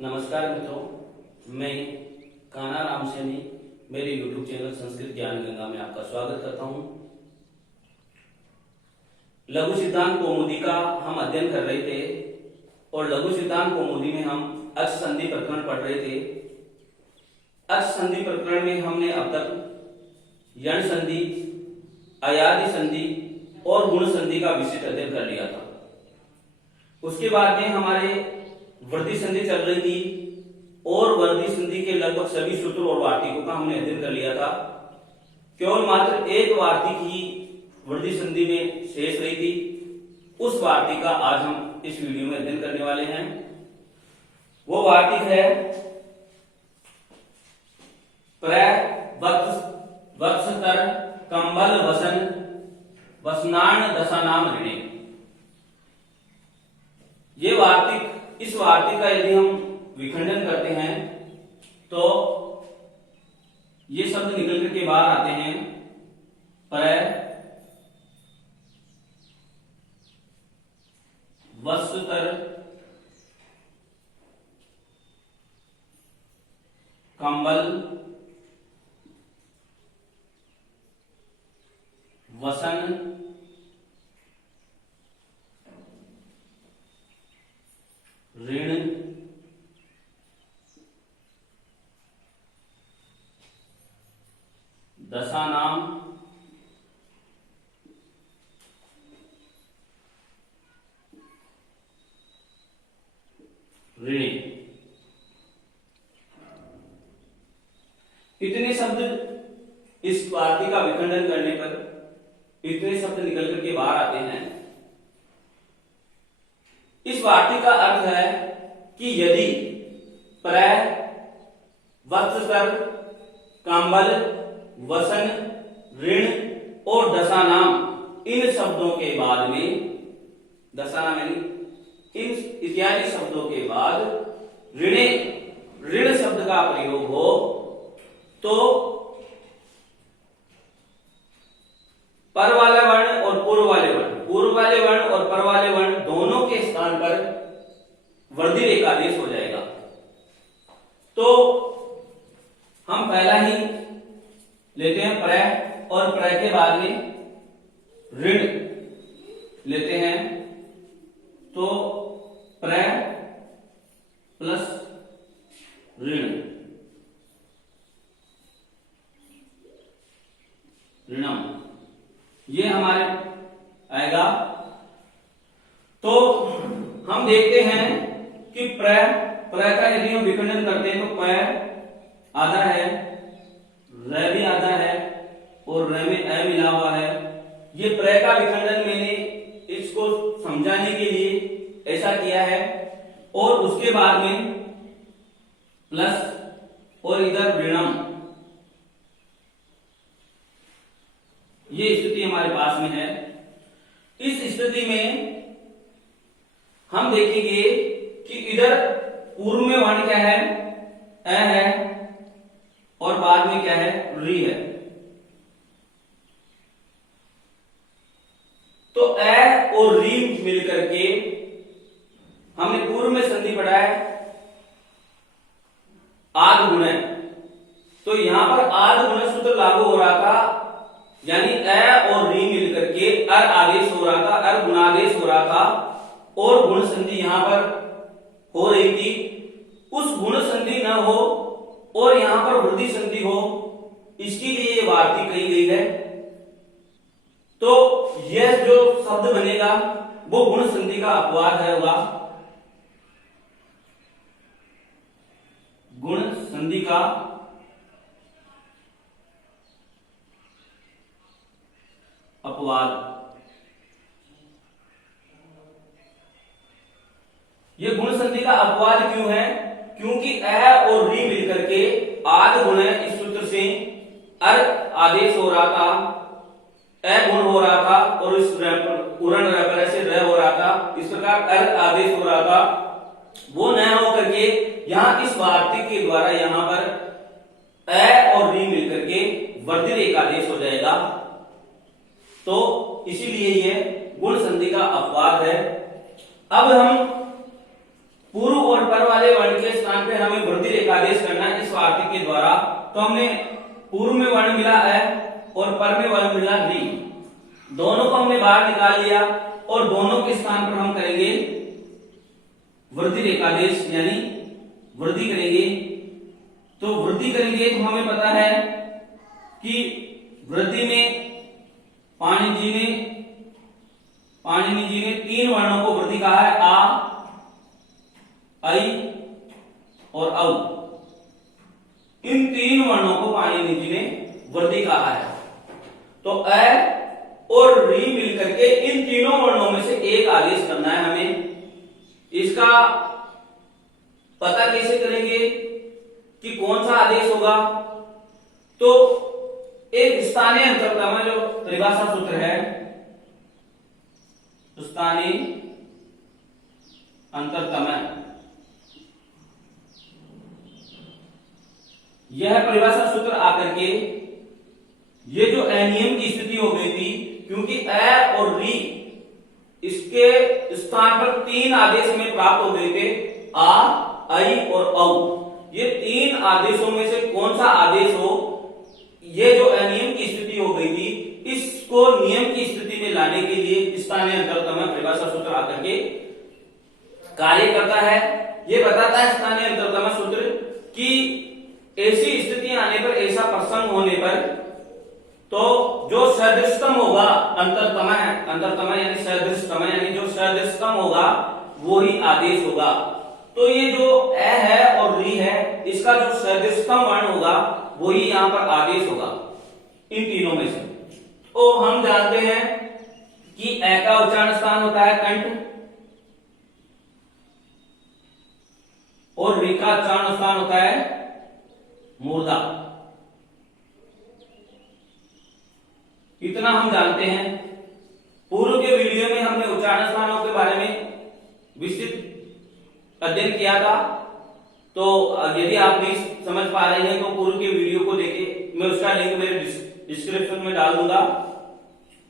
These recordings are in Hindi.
नमस्कार मित्रों, मैं कान्हा राम सैनी मेरे YouTube चैनल संस्कृत ज्ञान गंगा में आपका स्वागत करता हूं। लघु सिद्धांत कौमुदी का हम अध्ययन कर रहे थे और लघु सिद्धांत कौमुदी में हम अक्ष संधि प्रकरण पढ़ रहे थे। अक्ष संधि प्रकरण में हमने अब तक यण संधि, अयादि संधि और गुण संधि का विस्तृत अध्ययन कर लिया था। उसके बाद में हमारे वृद्धि संधि चल रही थी और वृद्धि संधि के लगभग सभी सूत्र और वार्तिकों का हमने अध्ययन कर लिया था। केवल मात्र एक वार्तिक ही वृद्धि संधि में शेष रही थी। उस वार्तिक का आज हम इस वीडियो में अध्ययन करने वाले हैं। वो वार्तिक है प्र वत्सतर कंबल वसन वसनान दशानाम ऋणे। ये वार्तिक, इस वार्तिक का यदि हम विखंडन करते हैं तो ये शब्द निकल करके बाहर आते हैं प्र वत्सतर कंबल वसन ऋण दशानाम ऋणे। इतने शब्द इस वार्तिक का विखंडन करने पर इतने शब्द निकल करके बाहर आते हैं। इस वार्तिक का अर्थ है कि यदि प्र वत्सतर कंबल वसन ऋण और दशानाम इन शब्दों के बाद में, दशानाम यानी इन इत्यादि शब्दों के बाद ऋणे, ऋण शब्द का प्रयोग हो तो पर वाला वर्ण और पूर्व वाले वर्ण, पूर्व वाले वर्ण और पर वाले वर्ण दोनों के स्थान पर वृद्धि रेखादेश हो जाएगा। तो हम पहला ही लेते हैं प्र और प्र के बाद में ऋण लेते हैं। तो प्र प्लस ऋण, ऋणम, ये हमारे आएगा। तो हम देखते हैं कि प्र का यदि हम विखंडन करते हैं तो प्र आधा है, र भी आधा है और र में अ मिला हुआ है। ये प्र का विखंडन मैंने इसको समझाने के लिए ऐसा किया है। और उसके बाद में प्लस और इधर ऋणम, ये स्थिति हमारे पास में है। इस स्थिति में हम देखेंगे कि इधर पूर्व में वर्ण क्या है, अ है और बाद में क्या है, री है। तो अ और री मिलकर के हमने पूर्व में संधि पढ़ा है आद गुण। तो यहां पर आद गुण सूत्र लागू हो रहा था, यानी अ और री मिलकर के अर आदेश हो रहा था, अर गुणादेश हो रहा था और गुण संधि यहां पर हो रही थी। उस गुण संधि न हो और यहां पर वृद्धि संधि हो, इसके लिए ये वार्तिक कही गई है। तो यह जो शब्द बनेगा वो गुण संधि का अपवाद है, होगा गुण संधि का अपवाद। ये गुण संधि का अपवाद क्यों है? क्योंकि अ और री मिलकर के आद गुण है। इस सूत्र से अर आदेश हो रहा था, अ गुण हो रहा था और इस पूर्ण से र हो रहा था। इस प्रकार अर आदेश हो रहा था, वो न होकर के यहां इस वार्तिक के द्वारा यहां पर अ और री मिलकर के वृद्धि रेखादेश हो जाएगा। तो इसीलिए यह गुण संधि का अपवाद है। अब हम पूर्व और पर वाले वर्ण के स्थान प्राप्ति के द्वारा, तो हमने पूर्व में वर्ण मिला है और पर में वर्ण मिला री, दोनों को हमने बाहर निकाल लिया और दोनों के स्थान पर हम करेंगे वृद्धि रेखादेश, यानी वृद्धि करेंगे। तो वृद्धि करेंगे तो हमें पता है कि वृद्धि में पाणिनि जी ने 3 वर्णों को वृद्धि कहा है, आ, ऐ और औ। इन 3 वर्णों को पाणिनि जी ने वृद्धि कहा है। तो अ और री मिलकर के इन तीनों वर्णों में से एक आदेश करना है हमें। इसका पता कैसे करेंगे कि कौन सा आदेश होगा? तो एक स्थानीय अंतरतम जो परिभाषा सूत्र है, स्थानीय अंतरतम, यह परिभाषा सूत्र आकर के ये जो अनियम की स्थिति हो गई थी, क्योंकि अ और री इसके स्थान पर 3 आदेश में प्राप्त हो गए थे, आ, ऐ और औ। ये 3 आदेशों में से कौन सा आदेश हो, ये जो अनियम की स्थिति हो गई थी, इसको नियम की स्थिति में लाने के लिए स्थानीय अंतरतम परिभाषा सूत्र आकर के कार्य करता है। ये बताता है स्थानीय अंतरतम सूत्र कि ऐसी स्थिति आने पर, ऐसा प्रसंग होने पर, तो जो सदृशतम होगा, अंतरतम यानी सदृशतम, यानी जो सदृशतम होगा वो ही आदेश होगा। तो ये जो अ है और री है, इसका जो सदृशतम वर्ण होगा वो ही यहां पर आदेश होगा इन तीनों में से। तो हम जानते हैं कि अ का उच्चारण स्थान होता है कंठ और री का उच्चारण स्थान होता है मूर्धा। इतना हम जानते हैं। पूर्व के वीडियो में हमने उच्चारण स्थानों के बारे में विस्तृत अध्ययन किया था। तो यदि आप नहीं समझ पा रहे हैं तो पूर्व के वीडियो को देखें, मैं उसका लिंक मेरे डिस्क्रिप्शन में डाल दूंगा।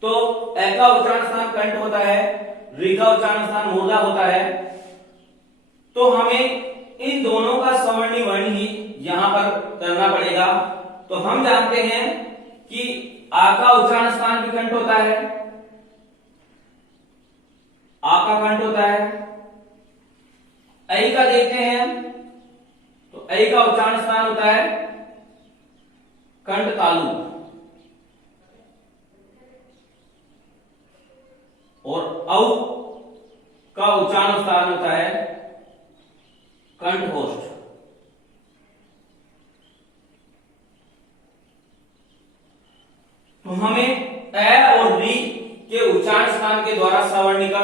तो अ का उच्चारण स्थान कंठ होता है, री का उच्चारण स्थान मूर्धा होता है। तो हमें इन दोनों का सवर्णी वर्ण ही यहां पर करना पड़ेगा। तो हम जानते हैं कि आ का उच्चारण स्थान भी कंठ होता है, आ का कंठ होता है। ऐ का देखते हैं तो ऐ का उच्चारण स्थान होता है कंठ तालु और औ का उच्चारण स्थान होता है कंठ होष्ठ। तो हमें अ और री के उच्चारण स्थान के द्वारा सवर्णी का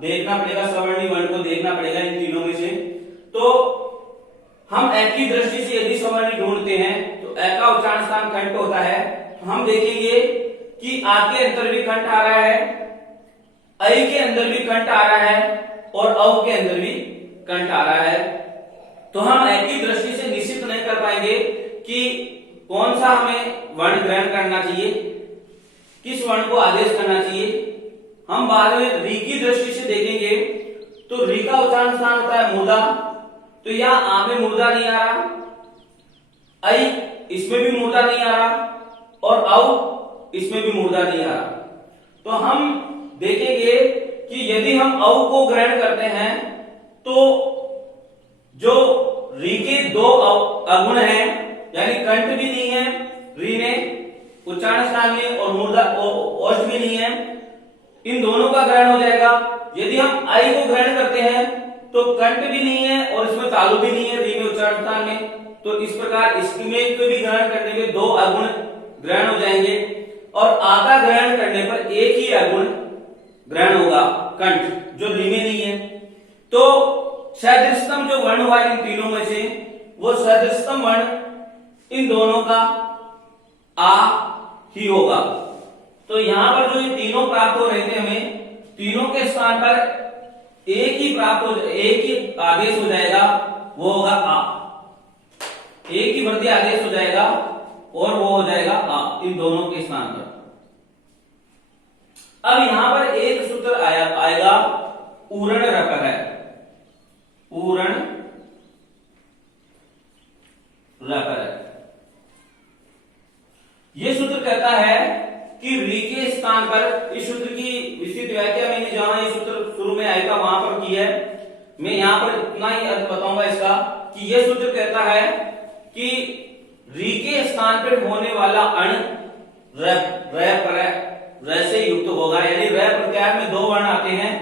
देखना पड़ेगा, सवर्णी वर्ण को देखना पड़ेगा इन तीनों में से। तो हम एक ही दृष्टि से यदि सवर्णी ढूंढते हैं तो अ का उच्चारण स्थान कंठ होता है। तो हम देखेंगे कि आ के अंदर भी कंठ आ रहा है, ऐ के अंदर भी कंठ आ रहा है और औ के अंदर भी कंठ आ रहा है। तो हम एक ही दृष्टि से निश्चित नहीं कर पाएंगे कि कौन सा हमें वर्ण ग्रहण करना चाहिए, किस वर्ण को आदेश करना चाहिए। हम बाद में री की दृष्टि से देखेंगे तो री का उच्चारण स्थान होता है मूर्धा। तो यहां आ में मूर्धा नहीं आ रहा, ऐ इसमें भी मूर्धा नहीं आ रहा और औ इसमें भी मूर्धा नहीं आ रहा। तो हम देखेंगे कि यदि हम औ को ग्रहण करते हैं तो जो री के 2 अगुण हैं, यानी कंठ भी नहीं है री में उच्चारण स्थान में और मूर्धा ओष्ठ भी नहीं है, इन दोनों का ग्रहण हो जाएगा। यदि हम आई को ग्रहण करते हैं तो कंठ भी नहीं है और इसमें तालु भी नहीं है री में उच्चारण स्थान में। तो इस प्रकार इसमें को भी ग्रहण करने में 2 अगुण ग्रहण हो जाएंगे और आ का ग्रहण करने पर एक ही अगुण ग्रहण होगा कंठ, जो री में नहीं है। तो सदृशतम जो वर्ण हुआ इन तीनों में से, वो सदृशतम वर्ण इन दोनों का आ ही होगा। तो यहां पर जो ये तीनों प्राप्त हो रहे थे हमें, तीनों के स्थान पर एक ही आदेश हो जाएगा, वो होगा आ। एक ही वृद्धि आदेश हो जाएगा और वो हो जाएगा आ, इन दोनों के स्थान पर। अब यहां पर एक सूत्र आएगा पूर्ण रपर है, पूर्ण रपर है। मैं यहाँ पर इतना ही अर्थ बताऊंगा इसका कि यह सूत्र कहता है कि री के स्थान पर होने वाला अण र से युक्त होगा, यानी र प्रत्याहार में दो वर्ण आते हैं।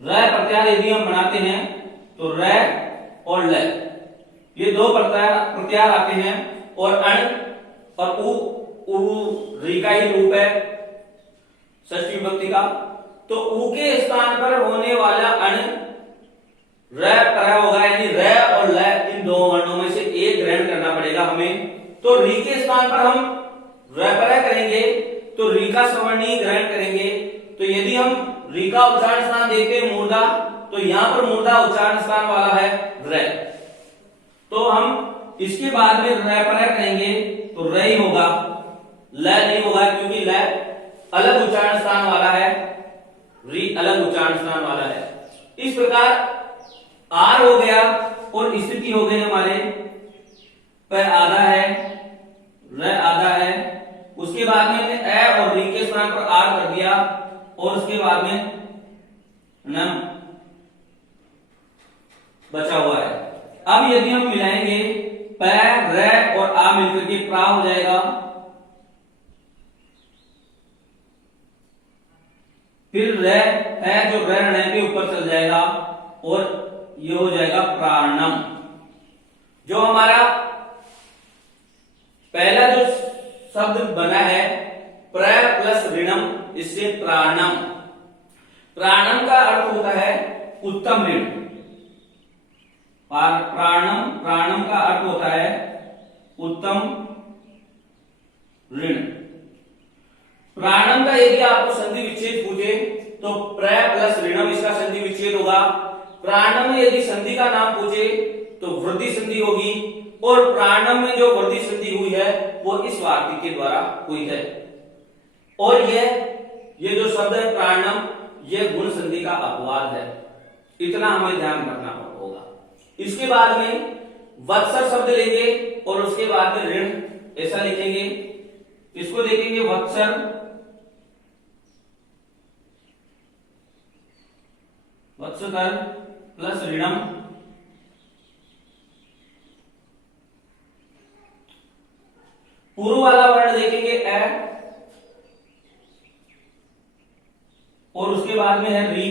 र प्रत्याहार यदि हम बनाते हैं तो र और ल, ये दो प्रत्याहार आते हैं, और अण और उ री का ही रूप है षष्ठी विभक्ति का। तो उ के स्थान पर होने वाला अण र पर होगा, यानी र और ल इन दो वर्णों में से एक ग्रहण करना पड़ेगा हमें। तो री के स्थान पर हम र पर करेंगे तो री का सवर्णी ग्रहण करेंगे। तो यदि हम री का उच्चारण स्थान देखते हैं मूर्धा, तो यहां पर मूर्धा उच्चारण स्थान वाला है र, तो हम इसके बाद में र पर करेंगे तो र ही होगा, ल नहीं होगा, क्योंकि ल अलग उच्चारण स्थान वाला है, री अलग उच्चारण स्थान वाला है। इस प्रकार आर हो गया और स्थिति हो गई हमारे प आधा है, र आधा है, उसके बाद में हमने ए और री के स्थान पर आर कर दिया, और उसके बाद में न बचा हुआ है। अब यदि हम मिलाएंगे प र और आ मिलकर के प्रा हो जाएगा, फिर र है जो र के ऊपर चल जाएगा और ये हो जाएगा प्राणम। जो हमारा पहला जो शब्द बना है प्र प्लस ऋणम, इससे प्राणम। प्राणम का अर्थ होता है उत्तम ऋण, और प्राणम का अर्थ होता है उत्तम ऋण। प्राणम का यदि आपको संधि विच्छेद पूछे तो प्र प्लस ऋणम इसका संधि विच्छेद होगा। प्राणम में यदि संधि का नाम पूछे तो वृद्धि संधि होगी, और प्राणम में जो वृद्धि संधि हुई है वो इस वाक्य के द्वारा हुई है। और ये जो शब्द है प्राणम, ये गुण संधि का अपवाद है, इतना हमें ध्यान रखना होगा। इसके बाद में वत्सर शब्द लेंगे और उसके बाद में ऋण ऐसा लिखेंगे। इसको देखेंगे वत्सर, वत्सकर प्लस ऋणम, पूर्व वाला वर्ण देखेंगे ए, और उसके बाद में है री,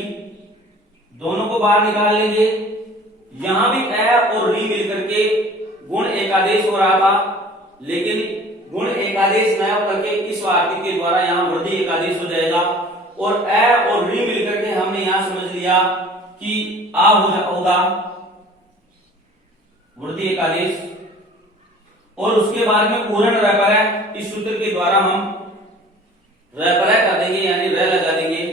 दोनों को बाहर निकाल लेंगे। यहां भी ए और री मिलकर के गुण एकादेश हो रहा था, लेकिन गुण एकादेश न होकर के इस वाक्य के द्वारा यहां वृद्धि एकादेश हो जाएगा, और ए और री मिलकर के हमने यहां समझ लिया कि आ होगा वृद्धि एकादेश, और उसके बाद में पूर्ण र पर है, इस सूत्र के द्वारा हम र पर कर देंगे, यानी र लगा देंगे,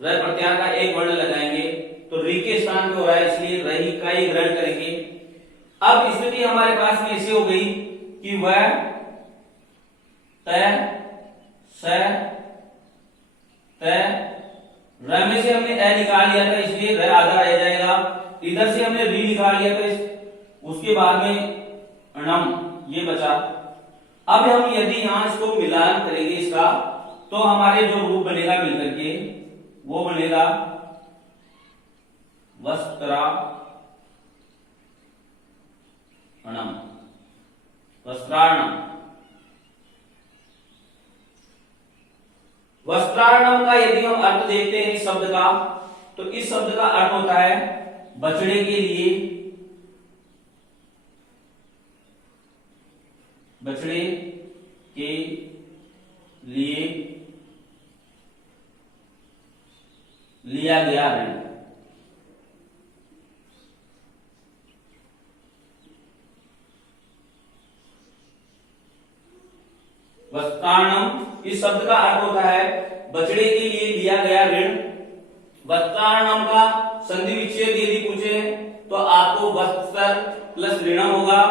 र प्रत्याहार का एक वर्ण लगाएंगे, तो री के स्थान पे हो रहा है इसलिए र ही का ही ग्रहण करेंगे। अब स्थिति हमारे पास में ऐसी हो गई कि वह त स त र में से हमने ए निकाल लिया था, इसलिए र आधा रह जाएगा। इधर से हमने री निकाल लिया था, उसके बाद में णम ये बचा। अब हम यदि यहां इसको मिलान करेंगे इसका, तो हमारे जो रूप बनेगा मिलकर के वो बनेगा वस्त्राणम, वस्त्राणम। वस्त्राणम का यदि हम अर्थ देखते हैं इस शब्द का, तो इस शब्द का अर्थ होता है बछड़े के लिए, बछड़े के लिए लिया गया ऋण। वस्त्राणम इस शब्द का अर्थ होता है बछड़े के लिए लिया गया ऋण। वस्त्राणम का संधि विच्छेद यदि पूछे तो आपको वस्त्र प्लस ऋणम होगा।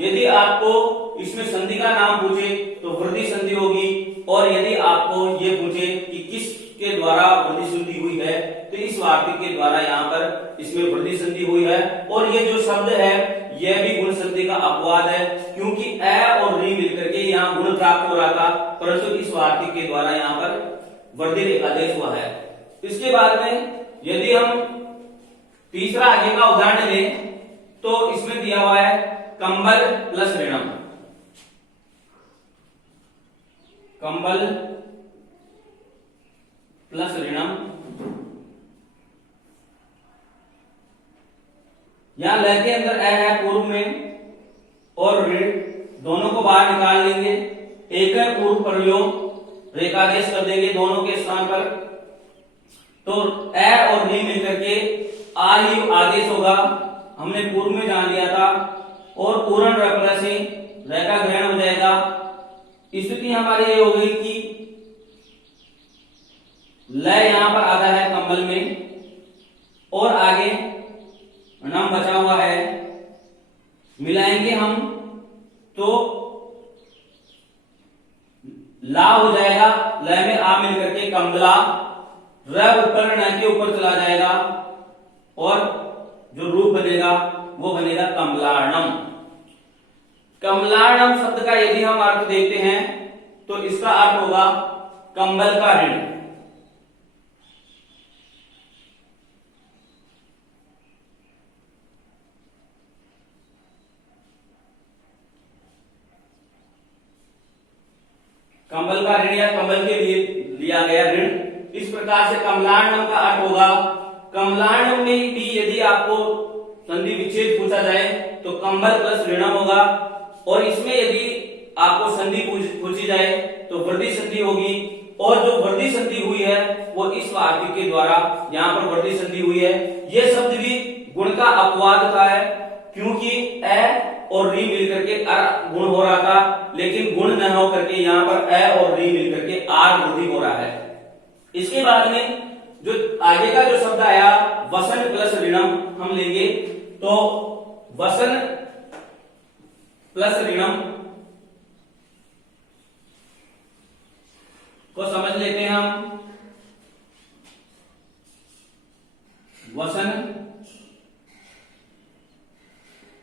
यदि आपको इसमें संधि का नाम पूछे तो वृद्धि संधि होगी, और यदि आपको ये पूछे कि किसके द्वारा वृद्धि संधि हुई है तो इस वाक्य के द्वारा यहाँ पर इसमें वृद्धि संधि हुई है। और ये जो शब्द है यह भी गुण संधि का अपवाद है, क्योंकि ए और री मिलकर के यहाँ गुण प्राप्त हो रहा था, परंतु इस वाक्य के द्वारा यहाँ पर वृद्धि एकादेश हुआ है। इसके बाद में यदि हम तीसरा आगे का उदाहरण लें तो इसमें दिया हुआ है कंबल प्लस ऋणम। कंबल प्लस ऋणम, यहां ल के अंदर ए है पूर्व में और ऋण, दोनों को बाहर निकाल लेंगे। एक है पूर्व प्रयोग, रेखादेश कर देंगे दोनों के स्थान पर, तो ए और ऋण मिलकर के आ ही आदेश होगा, हमने पूर्व में जान लिया था। और पूर्ण रपरा से रेखा ग्रहण हो जाएगा। स्थिति हमारी ये हो गई कि ल यहां पर आधा है कंबल में और आगे णम बचा हुआ है, मिलाएंगे हम तो ला हो जाएगा। ल में आ मिलकर के कमला, र ऊपर न के ऊपर चला जाएगा और जो रूप बनेगा वो बनेगा कमलाणम। कमलाणम शब्द का यदि हम अर्थ देखते हैं तो इसका अर्थ होगा कंबल का ऋण। कंबल का ऋण या कंबल के लिए लिया गया ऋण। इस प्रकार से कमलाणम का अर्थ होगा। कमलाणम में भी यदि आपको संधि विच्छेद पूछा जाए तो कंबल प्लस ऋणम होगा, और इसमें यदि आपको संधि पूछी जाए तो वृद्धि संधि होगी। और जो वृद्धि संधि हुई है वो इस वाक्य के द्वारा यहाँ पर वृद्धि संधि हुई है। यह शब्द भी गुण का अपवाद का है, क्योंकि ए और री मिलकर के अर गुण हो रहा था, लेकिन गुण न हो करके यहाँ पर ए और री मिलकर के आर वृद्धि हो रहा है। इसके बाद में जो आगे का जो शब्द आया वसन प्लस ऋणम हम लेंगे, तो वसन प्लस ऋणम को समझ लेते हैं हम। वसन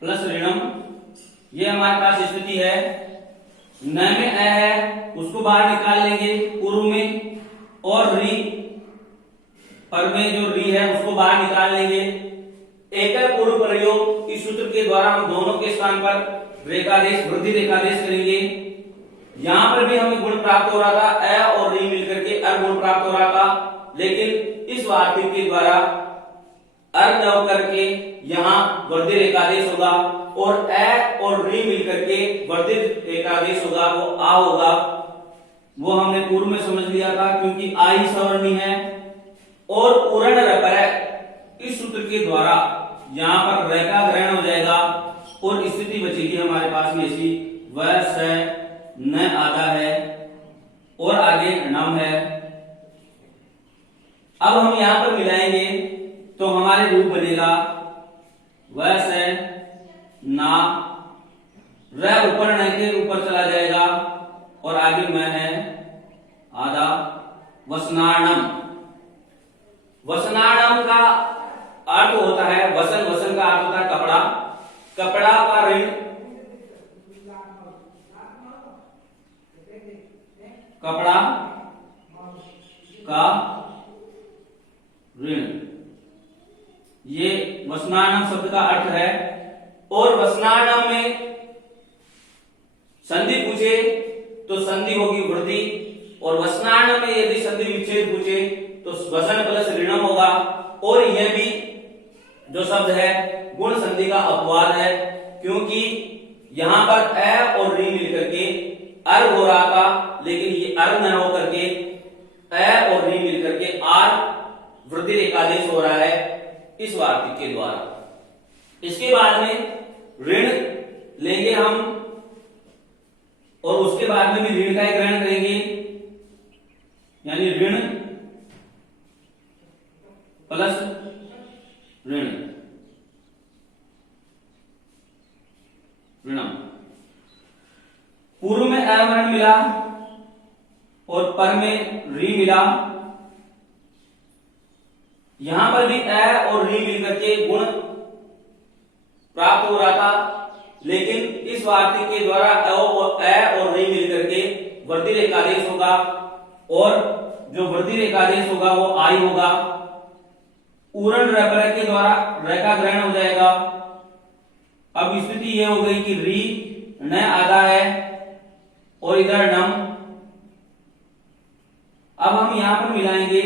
प्लस ऋणम, ये हमारे पास स्थिति है। न में ए है उसको बाहर निकाल लेंगे पूर्व में, और री पर में जो री है उसको बाहर निकाल लेंगे। एक पूर्व प्रयोग, इस सूत्र के द्वारा हम दोनों के स्थान पर रेखादेश वृद्धि रेखादेश करेंगे। यहां पर भी हमें गुण प्राप्त हो रहा था, ए और री मिलकर के अर गुण प्राप्त हो रहा था, लेकिन इस वाक्य के द्वारा अर न करके यहां वृद्धि रेखादेश होगा, और ए और री मिलकर के वृद्धि रेखादेश होगा, वो आ होगा। वो हमने पूर्व में समझ लिया था, क्योंकि आ ही सवर्णी है। और पूर्ण रपर इस सूत्र के द्वारा यहां पर रेखा ग्रहण हो जाएगा और स्थिति बचेगी हमारे पास में ऐसी, वह स न आधा है और आगे नम है। अब हम यहां पर मिलाएंगे तो हमारे रूप बनेगा वह से ना, र ऊपर न के ऊपर चला जाएगा और आगे मैं है आधा। वसनाणम, वसनाणम का अर्थ होता है वसन, वसन का अर्थ होता है कपड़ा, कपड़ा का ऋण, कपड़ा का ऋण, ये वसनाणम शब्द का अर्थ है। और वसनाणम में संधि पूछे तो संधि होगी वृद्धि, और वसनाणम में यदि संधि विच्छेद पूछे तो वसन प्लस ऋणम होगा। और यह भी जो शब्द है गुण संधि का अपवाद है, क्योंकि यहां पर ए और री मिलकर के अर हो रहा था, लेकिन ये अर न हो करके ए और री मिलकर के आर वृद्धि रेखादेश हो रहा है इस वाक्य के द्वारा। इसके बाद में ऋण लेंगे हम, और उसके बाद में भी ऋण का ही ग्रहण करेंगे, यानी ऋण प्लस ऋण, ऋणम। पूर्व में अवर्ण मिला और पर में री मिला, यहां पर भी ए और री मिलकर के गुण प्राप्त हो रहा था, लेकिन इस वाक्य के द्वारा ए और री मिलकर के वृद्धि रेखादेश होगा, और जो वृद्धि रेखादेश होगा वो आई होगा। उरण रपरय के द्वारा र का ग्रहण हो जाएगा। अब स्थिति ये हो गई कि री न आधा है और इधर नम। अब हम यहां पर मिलाएंगे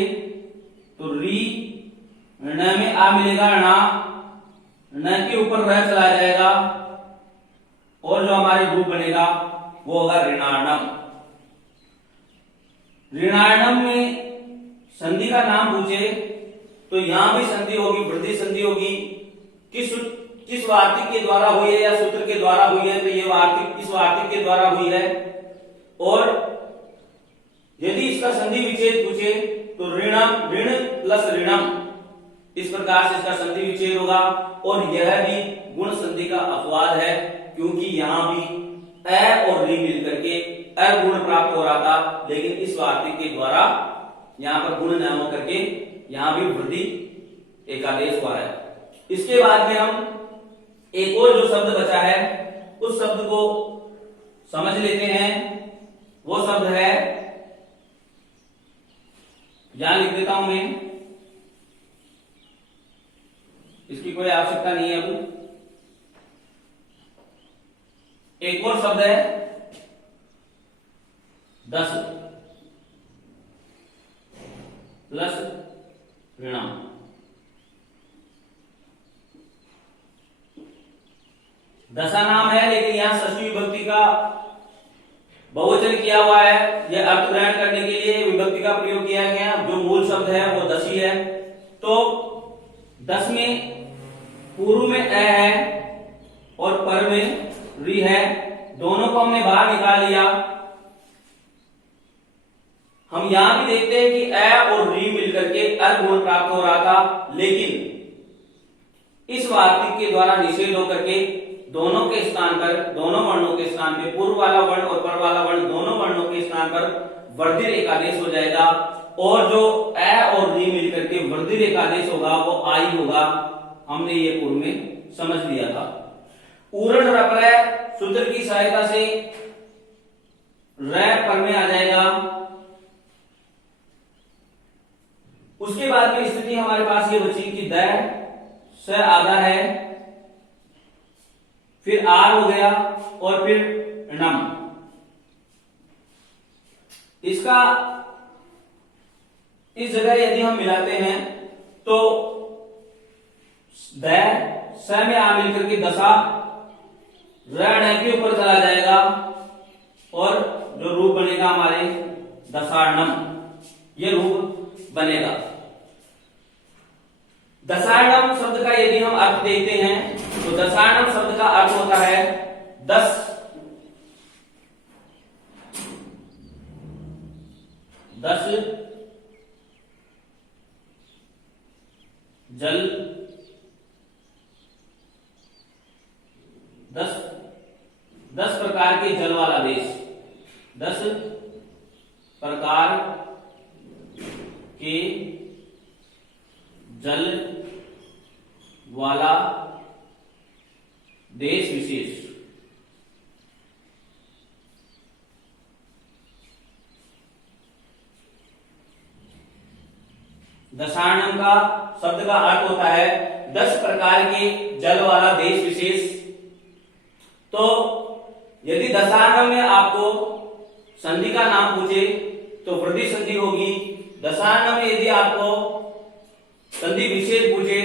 तो री न में आ मिलेगा णा, न के ऊपर रह चला जाएगा और जो हमारे रूप बनेगा वो होगा ऋणार्णम। ऋणार्णम में संधि का नाम पूछे तो यहां भी संधि होगी, वृद्धि संधि होगी। किस वार्तिक के द्वारा हुई है या सूत्र के द्वारा हुई है, तो ये वार्तिक इस वार्तिक के द्वारा हुई है। और यदि इसका संधि विच्छेद पूछे तो ऋणम, ऋण प्लस ऋणम, इस प्रकार से इसका संधि विच्छेद होगा। और यह भी गुण संधि का अपवाद है, क्योंकि यहां भी अ और री मिलकर के अगुण प्राप्त हो रहा था, लेकिन इस वार्तिक के द्वारा यहां पर गुण न होकर के यहां भी वृद्धि एकादेश हुआ है। इसके बाद में हम एक और जो शब्द बचा है उस शब्द को समझ लेते हैं। वो शब्द है, यहां लिख देता हूं मैं, इसकी कोई आवश्यकता नहीं है। अब एक और शब्द है दस प्लस ऋणम। दशा नाम है, लेकिन यहां षष्ठी विभक्ति का बहुवचन किया हुआ है। यह अर्थ ग्रहण करने के लिए विभक्ति का प्रयोग किया गया। जो मूल शब्द है वो दसी है। तो दस में पूर्व में अ है और पर में री है, दोनों को हमने बाहर निकाल लिया। हम यहां भी देखते हैं कि अ और री मिलकर के अर गुण प्राप्त हो रहा था, लेकिन इस वार्तिक के द्वारा निषेध होकर के दोनों के स्थान पर, दोनों वर्णों के स्थान पे, पूर्व वाला वर्ण और पर वाला वर्ण दोनों वर्णों के स्थान पर वर्धित एकादेश हो जाएगा। और जो अ और री मिलकर के वर्धित एकादेश होगा वो आई होगा। हमने ये पूर्व में समझ लिया था। उरण रपरय सूत्र की सहायता से र पर में आ जाएगा। उसके बाद में स्थिति हमारे पास ये बची कि द स आधा है, फिर आर हो गया और फिर नम। इसका इस जगह यदि हम मिलाते हैं तो द स में आ मिलकर के दशा ऋण के ऊपर चला जाएगा और जो रूप बनेगा हमारे दशार्णम, ये रूप बनेगा। दशार्णम शब्द का यदि हम अर्थ देखते हैं तो दशार्णम शब्द का अर्थ होता है 10 जल 10 प्रकार के जल वाला देश, 10 प्रकार के जल वाला देश विशेष। दशार्णम का शब्द का अर्थ होता है 10 प्रकार के जल वाला देश विशेष। तो यदि दशार्णम में आपको संधि का नाम पूछे तो वृद्धि संधि होगी। दशार्णम में यदि आपको संधि विच्छेद पूछे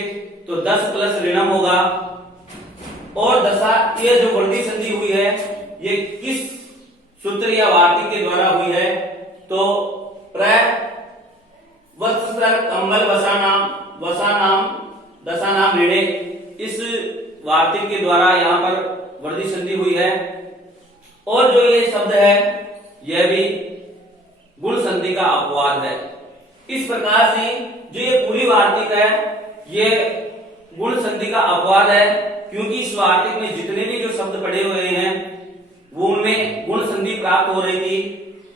तो 10 प्लस ऋणम होगा। और ये जो वृद्धि संधि हुई है ये किस सूत्र या वार्तिक के द्वारा हुई है, तो वत्सर कंबल वसानाम दशानाम ऋणे, इस वार्तिक के द्वारा यहाँ पर वृद्धि संधि हुई है। और जो ये शब्द है यह भी गुण संधि का अपवाद है। इस प्रकार से जो ये पूरी वार्तिक है ये गुण संधि का अपवाद है, क्योंकि इस वार्तिक में जितने भी जो शब्द पढ़े हुए हैं वो उनमें गुण संधि प्राप्त हो रही थी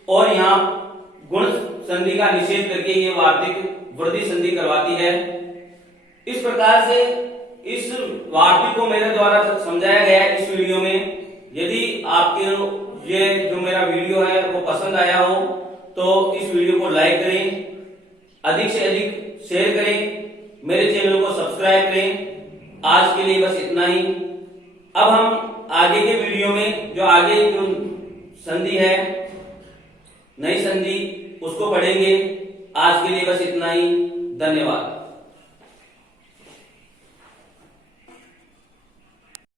और यहाँ गुण संधि का निषेध करके ये वार्तिक वृद्धि संधि करवाती है। इस प्रकार से इस वार्तिक को मेरे द्वारा समझाया गया है इस वीडियो में। यदि आपके ये जो मेरा वीडियो है वो पसंद आया हो तो इस वीडियो को लाइक करें, अधिक से अधिक शेयर करें मेरे चैनल को सब्सक्राइब करें। आज के लिए बस इतना ही। अब हम आगे के वीडियो में जो संधि है, नई संधि, उसको पढ़ेंगे। आज के लिए बस इतना ही। धन्यवाद।